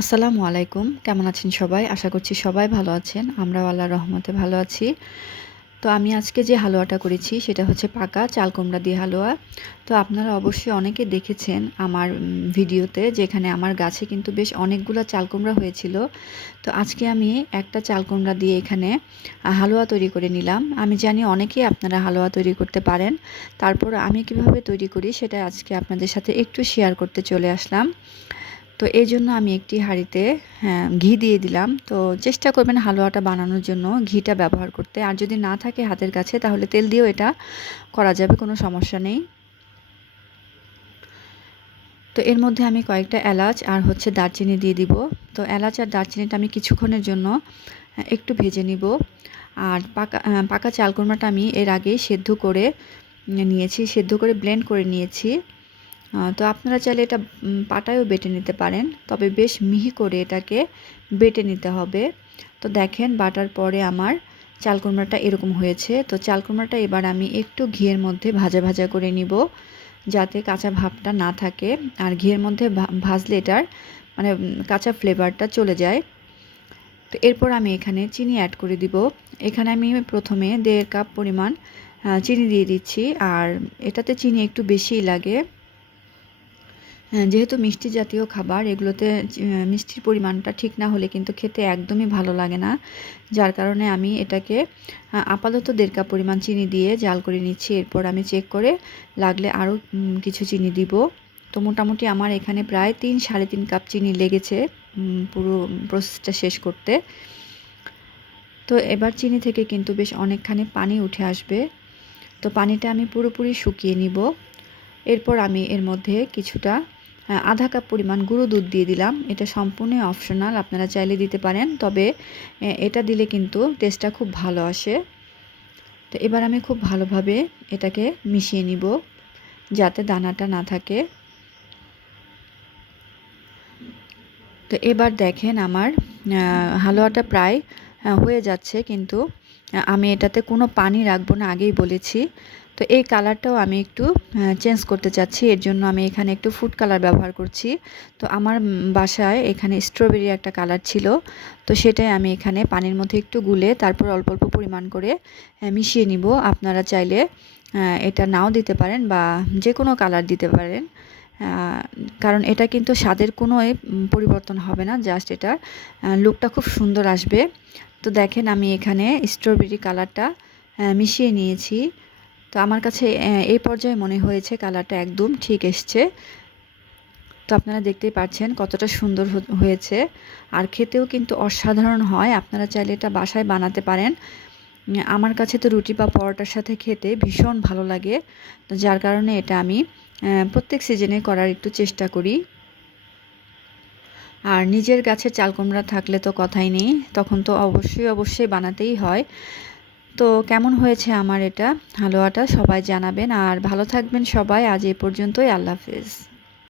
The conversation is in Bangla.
আসসালামু আলাইকুম। কেমন আছেন সবাই? আশা করছি সবাই ভালো আছেন। আমরাও আল্লাহর রহমতে ভালো আছি। তো আমি আজকে যে হালুয়াটা করেছি, সেটা হচ্ছে পাকা চাল কুমড়া দিয়ে হালুয়া। তো আপনারা অবশ্যই অনেকে দেখেছেন আমার ভিডিওতে, যেখানে আমার গাছে কিন্তু বেশ অনেকগুলো চাল কুমড়া হয়েছিল। তো আজকে আমি একটা চাল কুমড়া দিয়ে এখানে হালুয়া তৈরি করে নিলাম। আমি জানি অনেকেই আপনারা হালুয়া তৈরি করতে পারেন। তারপর আমি কীভাবে তৈরি করি, সেটা আজকে আপনাদের সাথে একটু শেয়ার করতে চলে আসলাম। তো এই জন্য আমি একটি হাঁড়িতে হ্যাঁ, ঘি দিয়ে দিলাম। তো চেষ্টা করবেন হালুয়াটা বানানোর জন্য ঘিটা ব্যবহার করতে। আর যদি না থাকে হাতের কাছে তাহলে তেল দিয়েও এটা করা যাবে কোনো সমস্যা নেই। তো এর মধ্যে আমি কয়েকটা এলাচ আর হচ্ছে দারচিনি দিয়ে দিব। তো এলাচ আর দারচিনিটা আমি কিছুক্ষণের জন্য একটু ভেজে নিব। আর পাকা পাকা চাল কুমড়াটা আমি এর আগে সেদ্ধ করে নিয়েছি সেদ্ধ করে ব্লেন্ড করে নিয়েছি। তো আপনারা চাইলে এটা পাটায়ও বেটে নিতে পারেন। তবে বেশ মিহি করে এটাকে বেটে নিতে হবে। তো দেখেন বাটার পরে আমার চাল কুমড়াটা এরকম হয়েছে। তো চাল কুমড়াটা এবার আমি একটু ঘিয়ের মধ্যে ভাজা ভাজা করে নিব, যাতে কাঁচা ভাবটা না থাকে। আর ঘিয়ের মধ্যে ভাজলে এটার মানে কাঁচা ফ্লেভারটা চলে যায়। তো এরপর আমি এখানে চিনি অ্যাড করে দিব। এখানে আমি প্রথমে দেড় কাপ পরিমাণ চিনি দিয়ে দিচ্ছি। আর এটাতে চিনি একটু বেশিই লাগে। যেহেতু মিষ্টি জাতীয় খাবার, এগুলোতে মিষ্টির পরিমাণটা ঠিক না হলে কিন্তু খেতে একদমই ভালো লাগে না। যার কারণে আমি এটাকে আপাতত দেড় কাপ পরিমাণ চিনি দিয়ে জাল করে নিচ্ছি। এরপর আমি চেক করে লাগলে আরও কিছু চিনি দিব। তো মোটামুটি আমার এখানে প্রায় তিন, সাড়ে তিন কাপ চিনি লেগেছে পুরো প্রসেসটা শেষ করতে। তো এবার চিনি থেকে কিন্তু বেশ অনেকখানি পানি উঠে আসবে। তো পানিটা আমি পুরোপুরি শুকিয়ে নিব। এরপর আমি এর মধ্যে কিছুটা আধা কাপ পরিমাণ গুঁড়ো দুধ দিয়ে দিলাম। এটা সম্পূর্ণ অপশনাল আপনারা চাইলে দিতে পারেন। তবে এটা দিলে কিন্তু টেস্টটা খুব ভালো আসে। তো এবার আমি খুব ভালোভাবে এটাকে মিশিয়ে নিব, যাতে দানাটা না থাকে। তো এবার দেখেন আমার হালুয়াটা প্রায় হয়ে যাচ্ছে কিন্তু আমি এটাতে কোনো পানি রাখব না, আগেই বলেছি। তো এই কালারটাও আমি একটু চেঞ্জ করতে চাচ্ছি, এর জন্য আমি এখানে একটু ফুড কালার ব্যবহার করছি। তো আমার বাসায় এখানে স্ট্রবেরি একটা কালার ছিল, তো সেটাই আমি এখানে পানির মধ্যে একটু গুলে, তারপর অল্প অল্প পরিমাণ করে মিশিয়ে নিব। আপনারা চাইলে এটা নাও দিতে পারেন বা যে কোনো কালার দিতে পারেন। কারণ এটা কিন্তু স্বাদের কোনো পরিবর্তন হবে না জাস্ট এটা। লুকটা খুব সুন্দর আসবে। তো দেখেন আমি এখানে স্ট্রবেরি কালারটা মিশিয়ে নিয়েছি। তো আমার কাছে এই পর্যায়ে মনে হয়েছে কালারটা একদম ঠিক এসছে। তো আপনারা দেখতেই পাচ্ছেন কতটা সুন্দর হয়েছে। আর খেতেও কিন্তু অসাধারণ হয়। আপনারা চাইলে এটা বাসায় বানাতে পারেন। আমার কাছে তো রুটি বা পরোটার সাথে খেতে ভীষণ ভালো লাগে। তো যার কারণে এটা আমি প্রত্যেক সিজনে করার একটু চেষ্টা করি। আর নিজের গাছে চাল কুমড়া থাকলে তো কথাই নেই, তখন তো অবশ্যই অবশ্যই বানাতেই হয়। তো কেমন হয়েছে আমার এটা? হালুয়াটা সবাই জানাবেন। আর ভালো থাকবেন সবাই। আজ এ পর্যন্তই। আল্লাহ হাফেজ।